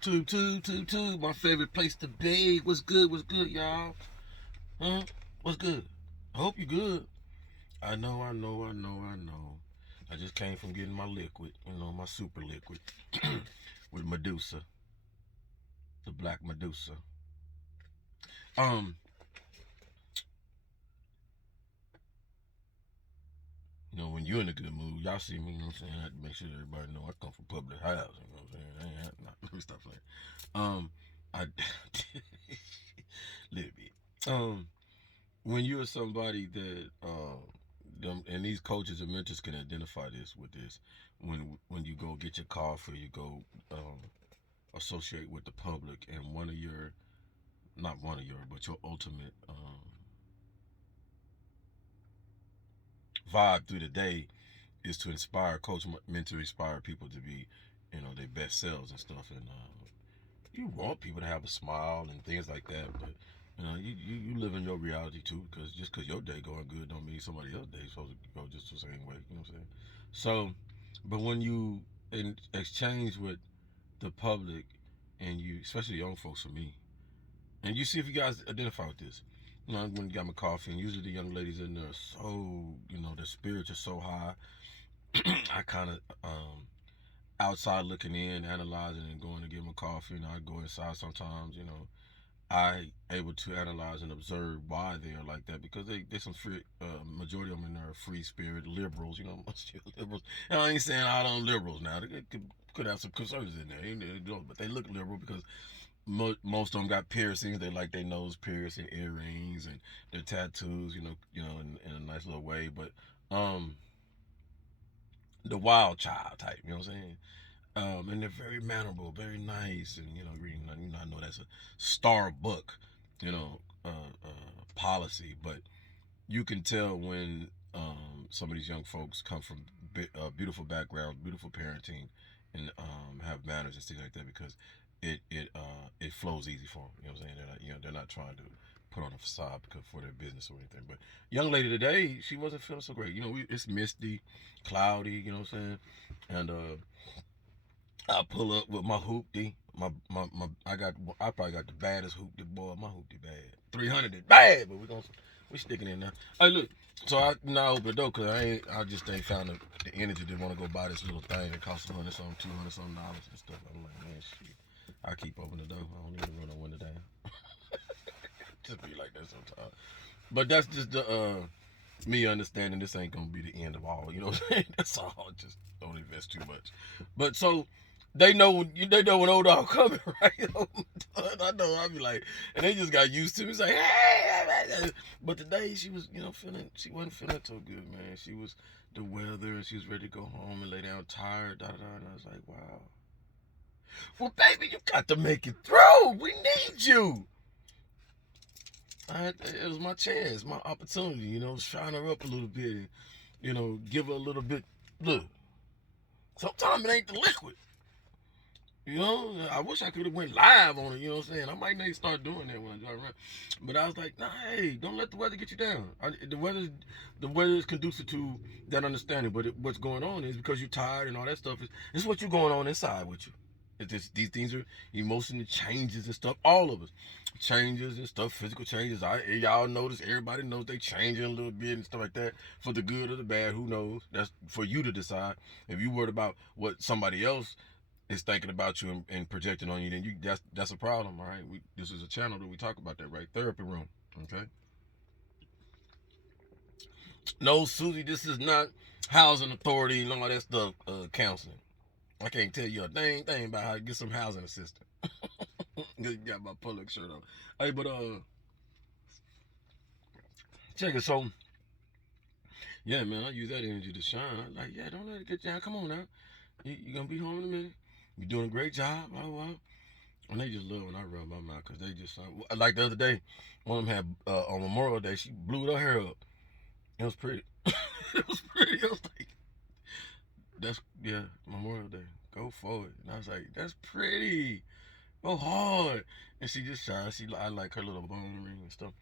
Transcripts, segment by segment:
Tube. My favorite place to be. What's good? What's good, y'all? Huh? What's good? I hope you good. I know. I just came from getting my liquid, my super liquid with Medusa, the black Medusa. Um, when you're in a good mood, y'all see me, I have to make sure everybody know I come from public house, let me stop playing. I little bit. When you're somebody that and these coaches and mentors can identify this with this when you go get your coffee, you go associate with the public, and one of your not one of your but your ultimate vibe through the day is to inspire coach mentor inspire people to be their best selves and stuff, and you want people to have a smile and things like that, but you live in your reality too, because just because your day going good don't mean somebody else's day is supposed to go just the same way. You know what I'm saying? So, but when you exchange with the public, and you, especially young folks for me, and you see if you guys identify with this. When you got my coffee, and usually the young ladies in there are so, their spirits are so high. I kind of outside looking in, analyzing, and going to get my coffee. I go inside sometimes. I able to analyze and observe why they are like that, because there's some free majority of them are free spirit liberals. Most liberals. And I ain't saying all them liberals now. They could have some conservatives in there, but they look liberal because most of them got piercings. They like their nose pierced and earrings and their tattoos. In a nice little way. But the wild child type. You know what I'm saying? And they're very mannerable, very nice, and reading. I know that's a star book, policy, but you can tell when some of these young folks come from beautiful backgrounds, beautiful parenting, and have manners and things like that, because it flows easy for them. You know what I'm saying? They're not trying to put on a facade because for their business or anything. But young lady today, she wasn't feeling so great. It's misty, cloudy. You know what I'm saying? And I pull up with my hoopty. I probably got the baddest hoopty, boy. My hoopty bad. 300 is bad, but we sticking in there. Hey, look. So I now open the door because I just ain't found the energy to want to go buy this little thing that costs $100 something, $200 something and stuff. I'm like, man, shit. I keep opening the door. I don't even run no window down. Just be like that sometimes. But that's just the me understanding this ain't gonna be the end of all. You know what I'm saying? That's all. Just don't invest too much. But so they know when old dog coming, right? I know. I be like, and they just got used to me. It's like, hey. But today she was, she wasn't feeling so good, man. She was the weather, and she was ready to go home and lay down tired. And I was like, wow. Well, baby, you got to make it through. We need you. It was my chance, my opportunity, shine her up a little bit, and, give her a little bit. Look, sometimes it ain't the liquid. I wish I could have went live on it. You know what I'm saying? I might need to start doing that when I drive around. But I was like, nah, hey, don't let the weather get you down. The weather is conducive to that understanding. But what's going on is because you're tired and all that stuff. It's what you're going on inside with you. These things are emotional changes and stuff. All of us changes and stuff, physical changes. Y'all notice. Everybody knows they changing a little bit and stuff like that, for the good or the bad. Who knows? That's for you to decide. If you worried about what somebody else is thinking about you and projecting on you, then that's a problem. All right. This is a channel that we talk about that, right? Therapy room. Okay. No, Susie, this is not housing authority and all that stuff. Counseling. I can't tell you a dang thing about how to get some housing assistance. You got my public shirt on. Hey, but check it. So yeah, man, I use that energy to shine. I'm like, yeah, don't let it get you down. Come on now. You're gonna be home in a minute. You're doing a great job. Blah, blah, blah. And they just love when I rub my mouth, because they just like the other day, one of them had on Memorial Day, she blew her hair up. It was pretty. It was pretty. I was like, that's, yeah, Memorial Day. Go for it. And I was like, that's pretty. Go hard. And she just shy. I like her little bone ring and stuff.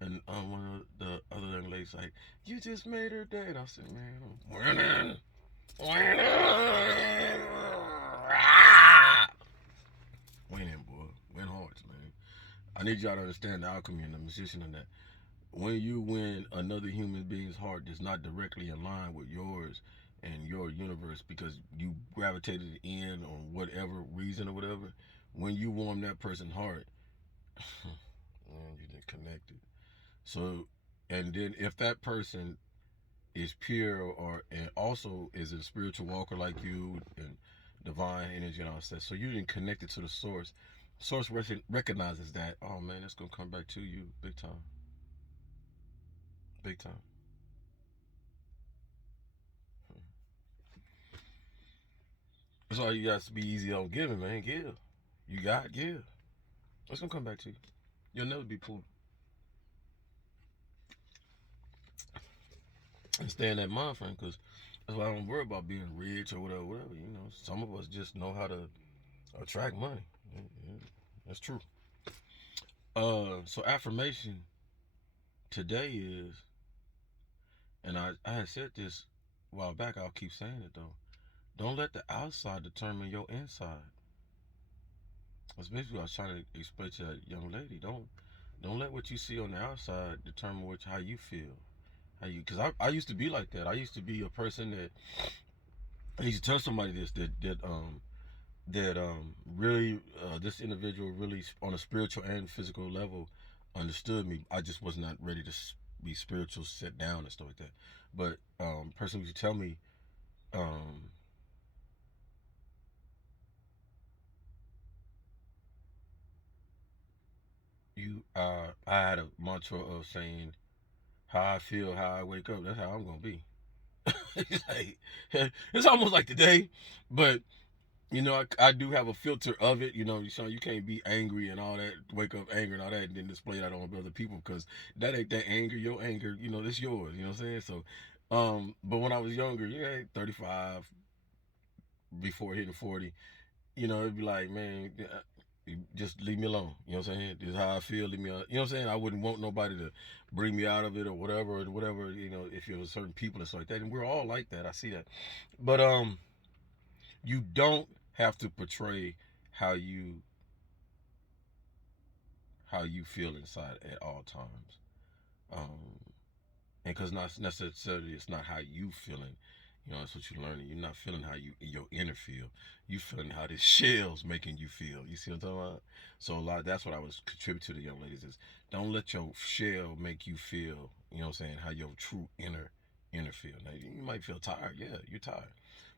And one of the other young ladies like, you just made her day. And I said, man, I'm winning. I need y'all to understand the alchemy and the musician in that. When another human being's heart does not directly align with yours and your universe because you gravitated in on whatever reason or whatever, when you warm that person's heart, man, you didn't connect it. So, and then if that person is pure or and also is a spiritual walker like you and divine energy and all that, so you didn't connect it to the source. Source recognizes that. Oh man, that's gonna come back to you big time, big time. That's why you got to be easy on giving, man. Give. You got give. It's gonna come back to you. You'll never be poor. And stay in that mind frame, because that's why I don't worry about being rich or whatever. Whatever. You know, some of us just know how to attract money. Yeah, that's true. So affirmation today is, and I had said this a while back. I'll keep saying it though. Don't let the outside determine your inside. That's basically what I was trying to explain to that young lady. Don't let what you see on the outside determine how you feel. How you? Because I used to be like that. I used to be a person that I used to tell somebody this that really this individual really on a spiritual and physical level understood me. I just was not ready to be spiritual, sit down and stuff like that. But person used to tell me, um, I had a mantra of saying, how I feel, how I wake up, that's how I'm gonna be. It's like, it's almost like today, but you know, I do have a filter of it. You know, you can't be angry and all that, wake up angry and all that, and then display that on other people because that ain't that anger. Your anger, you know, it's yours. You know what I'm saying? So, but when I was younger, 35, before hitting 40, you know, it'd be like, man, just leave me alone. You know what I'm saying? This is how I feel. Leave me alone. You know what I'm saying? I wouldn't want nobody to bring me out of it or whatever. You know, if it was certain people and stuff like that, and we're all like that. I see that, but you don't have to portray how you how you feel inside at all times. Um, and because not necessarily it's not how you feeling. You know, that's what you're learning. You're not feeling how your inner feel. You feeling how this shell's making you feel. You see what I'm talking about? So a lot that's what I was contributing to the young ladies is don't let your shell make you feel, you know what I'm saying, how your true inner feel. Now you might feel tired, yeah, you're tired.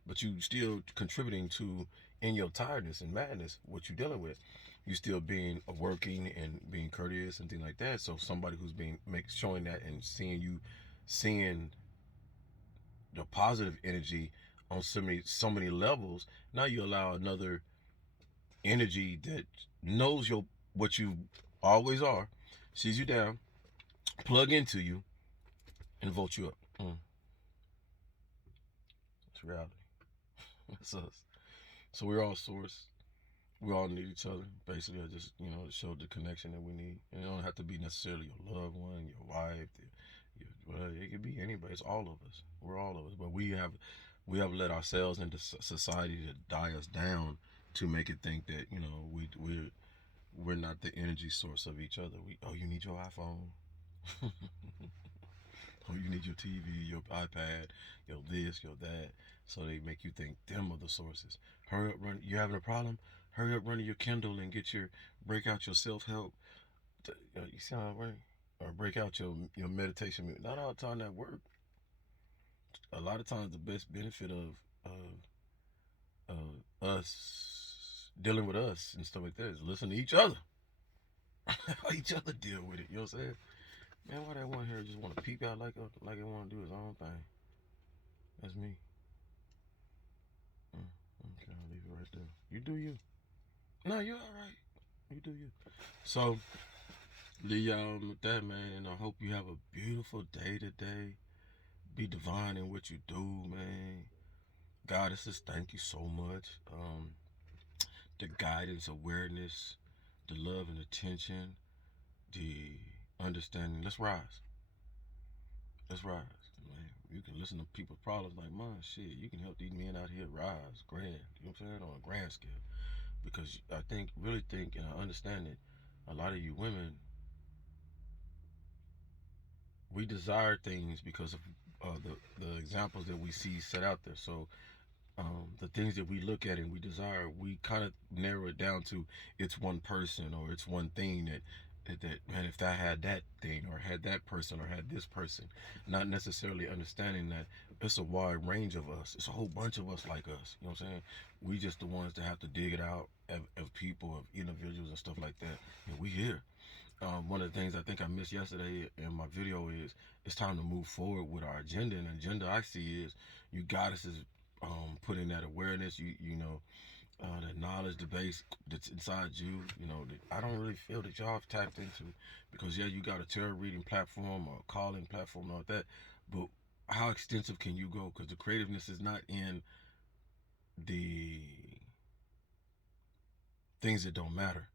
But you still contributing to in your tiredness and madness, what you're dealing with, you still being working and being courteous and things like that. So somebody who's being showing that and seeing the positive energy on so many levels, now you allow another energy that knows what you always are, sees you down, plug into you, and vote you up. That's reality. That's us. So we're all source. We all need each other. Basically, I just show the connection that we need. And it don't have to be necessarily your loved one, your wife. Well, it could be anybody. It's all of us. We're all of us. But we have let ourselves into society to die us down to make it think that we're not the energy source of each other. You need your iPhone. Oh, you need your TV, your iPad, your this, your that. So they make you think them are the sources. Hurry up, run. You having a problem? Hurry up, run to your Kindle and break out your self help. You see how I work? Or break out your meditation. Not all the time that work. A lot of times the best benefit of us dealing with us and stuff like that is listen to each other. How each other deal with it. You know what I'm saying? Man, why that one here just want to peep out like it want to do his own thing? That's me. Okay, I'll leave it right there. You do you. No, you're all right. You do you. So, leave y'all with that, man. And I hope you have a beautiful day today. Be divine in what you do, man. Goddesses, thank you so much. The guidance, awareness, the love and attention, the understanding. Let's rise. Let's rise. Man, you can listen to people's problems like mine. Shit, you can help these men out here rise, grand. You know what I'm saying? On a grand scale. Because I really think, and I understand it. a lot of you women, we desire things because of the examples that we see set out there. So the things that we look at and we desire, we kind of narrow it down to it's one person or it's one thing that man, if I had that thing or had that person or had this person, not necessarily understanding that it's a wide range of us. It's a whole bunch of us like us. You know what I'm saying? We just the ones that have to dig it out of people, of individuals and stuff like that. And we here. One of the things I think I missed yesterday in my video is it's time to move forward with our agenda. And the agenda I see is you goddesses putting that awareness, the knowledge, the base that's inside you, that I don't really feel that y'all have tapped into, because yeah, you got a tarot reading platform or a calling platform and all that, but how extensive can you go? Because the creativeness is not in the things that don't matter.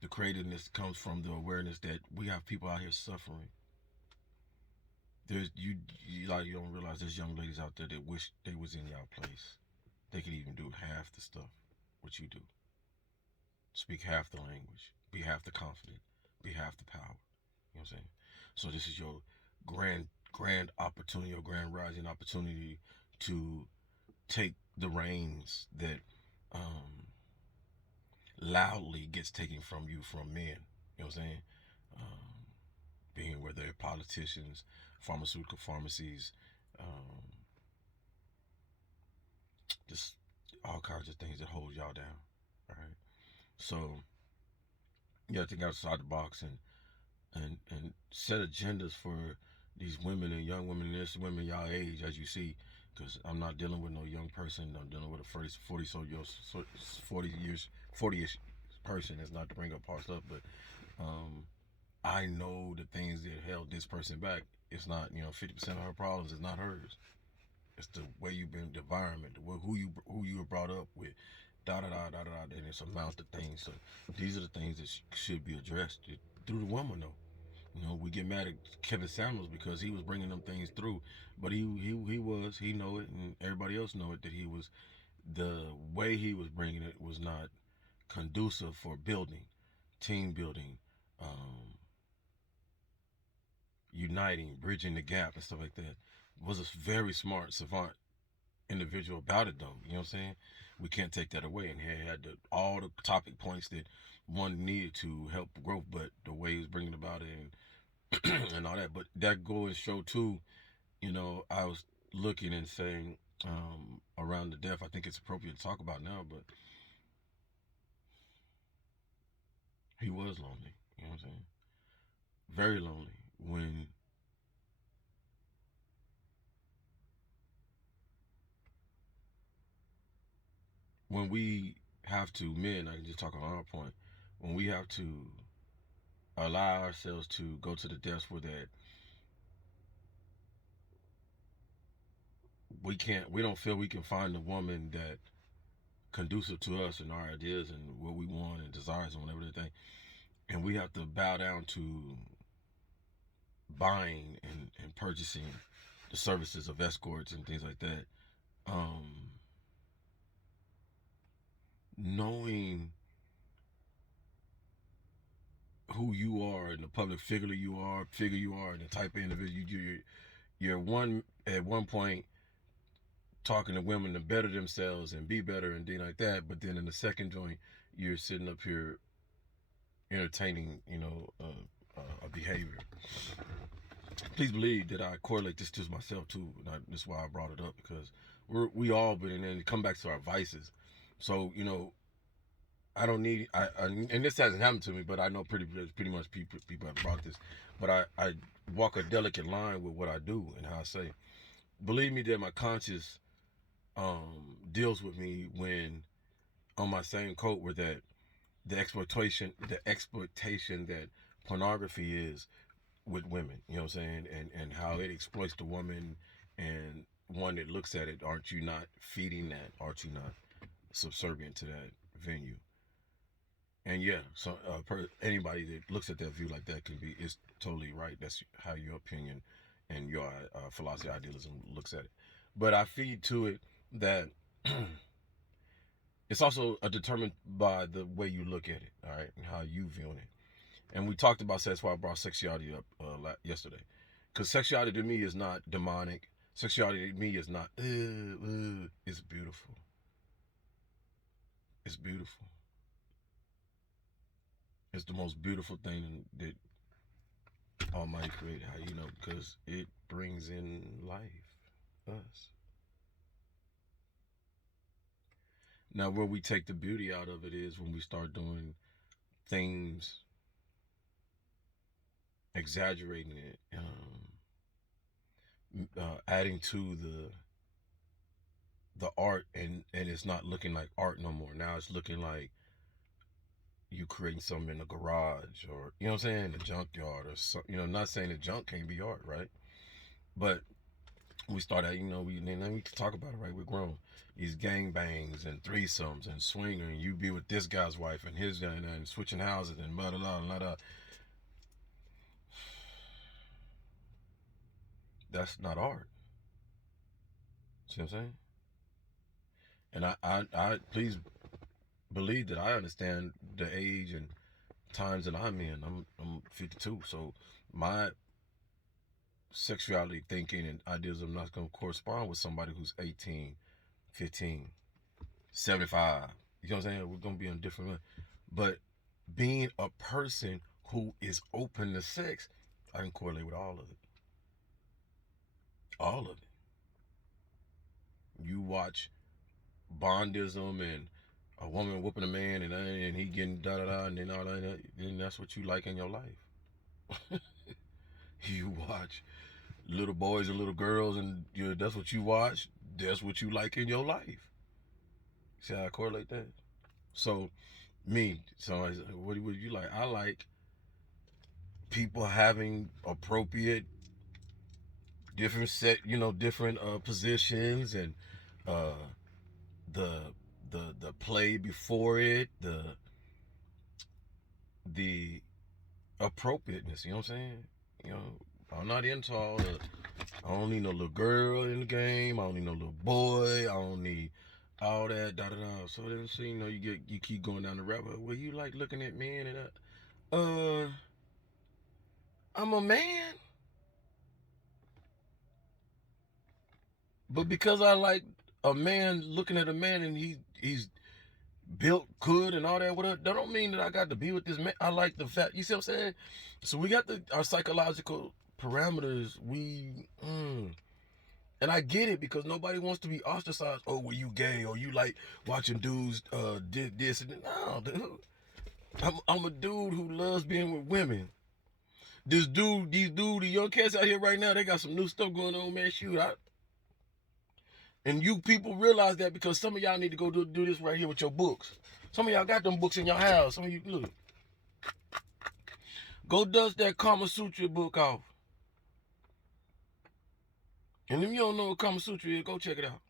The creativeness comes from the awareness that we have people out here suffering. You don't realize there's young ladies out there that wish they was in y'all place. They could even do half the stuff what you do. Speak half the language, be half the confident, be half the power. You know what I'm saying? So this is your grand opportunity, your grand rising opportunity to take the reins that um, loudly gets taken from you from men. You know what I'm saying? Um, Being where they're politicians, pharmaceutical pharmacies, um, just all kinds of things that hold y'all down. All right. So you got to think outside the box and set agendas for these women and young women and this women y'all age, as you see, because I'm not dealing with no young person. I'm dealing with a 40-ish person. It's not to bring up hard stuff, but um, I know the things that held this person back. It's not 50% of her problems is not hers. It's the way you've been, the environment, who you were brought up with, da da da da da, and it's a amount of things. So these are the things that should be addressed through the woman, though. We get mad at Kevin Samuels because he was bringing them things through, but he know it, and everybody else know it, that he was, the way he was bringing it was not conducive for building, team building, um, uniting, bridging the gap, and stuff like that. Was a very smart, savant individual about it, though. You know what I'm saying? We can't take that away. And he had all the topic points that one needed to help growth, but the way he was bringing about it and all that. But that go and show too, I was looking and saying around the death, I think it's appropriate to talk about now, but he was lonely. You know what I'm saying? Very lonely when we have to, men, I can just talk on our point, when we have to allow ourselves to go to the depths where that we don't feel we can find a woman that conducive to us and our ideas and what we want and desires and whatever they think, and we have to bow down to buying and purchasing the services of escorts and things like that. Knowing who you are and the public figure you are, and the type of individual you're one at one point talking to women to better themselves and be better and things like that, but then in the second joint you're sitting up here entertaining, a behavior. Please believe that I correlate this to myself too. And that's why I brought it up, because we all been, and then come back to our vices. So I don't need and this hasn't happened to me, but I know pretty much people have brought this. But I walk a delicate line with what I do and how I say. Believe me that my conscience deals with me when on my same coat where that the exploitation that pornography is with women, you know what I'm saying, and how it exploits the woman, and one that looks at it, aren't you not feeding that? Aren't you not subservient to that venue? And yeah, so anybody that looks at that view like that is totally right. That's how your opinion and your philosophy, idealism looks at it. But I feed to it that it's also determined by the way you look at it, all right, and how you view it. And we talked about sex. That's why I brought sexuality up yesterday, because sexuality to me is not demonic. Sexuality to me is not. It's beautiful. It's beautiful. It's the most beautiful thing that Almighty created. How you know? Because it brings in life, us. Now, where we take the beauty out of it is when we start doing things, exaggerating it, adding to the art, and it's not looking like art no more. Now it's looking like you creating something in a garage, or you know what I'm saying, a junkyard or something. You know, not saying that junk can't be art, right? But we start at, we then we can talk about it, right? We're grown. These gang bangs and threesomes and swinger, and you be with this guy's wife and his and switching houses and blah blah blah blah blah. That's not art. See what I'm saying? And I please believe that I understand the age and times that I'm in. I'm 52, so my sexuality thinking and ideas are not going to correspond with somebody who's 18, 15, 75. You know what I'm saying? We're going to be on different. But being a person who is open to sex, I can correlate with all of it. All of it. You watch Bondism and a woman whooping a man and he getting da da da and then all that, then that's what you like in your life. You watch little boys and little girls and that's what you watch. That's what you like in your life. See how I correlate that? So what do you like? I like people having appropriate different positions, and uh, the the play before it, the appropriateness. You know what I'm saying? You know, I'm not into all the. I don't need no little girl in the game. I don't need no little boy. I don't need all that da da da. So then, you keep going down the rabbit hole. Well, you like looking at men and I'm a man, but because I like a man looking at a man and he's built good and all that, whatever, that don't mean that I got to be with this man. I like the fact, you see what I'm saying? So we got our psychological parameters. And I get it, because nobody wants to be ostracized. Oh, well, you gay, or you like watching dudes did this and that. No, dude. I'm a dude who loves being with women. These the young cats out here right now, they got some new stuff going on, man. Shoot, and you people realize that, because some of y'all need to go do this right here with your books. Some of y'all got them books in your house. Some of you, look. Go dust that Kama Sutra book off. And if you don't know what Kama Sutra is, go check it out.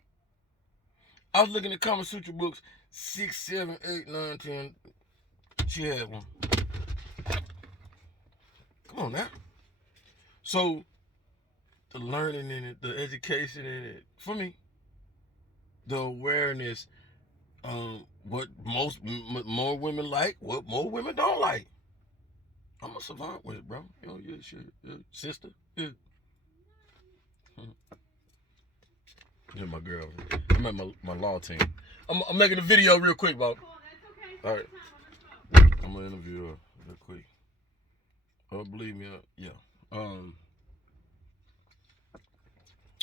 I was looking at Kama Sutra books 6, 7, 8, 9, 10. She had one. Come on now. So, the learning in it, the education in it, for me, the awareness, what more women like, what more women don't like. I'm a savant with it, bro. Yeah, shit, sister, yeah. Yeah, my girl. I'm at my law team. I'm making a video real quick, Bob. All right. I'm gonna interview her real quick. Oh, believe me, yeah. All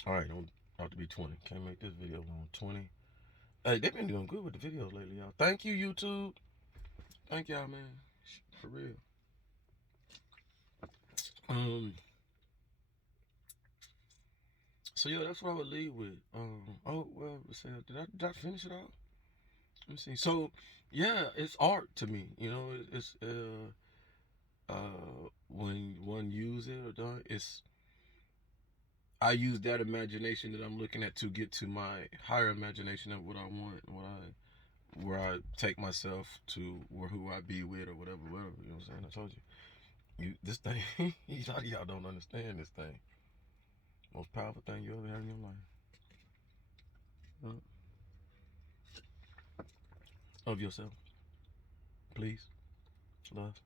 right, don't have to be 20. Can't make this video on 20. Hey, they've been doing good with the videos lately, y'all. Thank you, YouTube. Thank y'all, man. For real. So yeah, that's what I would leave with. Oh well, let's see. Did I finish it all? Let me see. So yeah, it's art to me. It's when one uses it or done, I use that imagination that I'm looking at to get to my higher imagination of what I want, where I take myself to, or who I be with, or whatever. You know what I'm saying? I told you, this thing. A lot of y'all don't understand this thing. Most powerful thing you ever had in your life. Of yourself, please, love.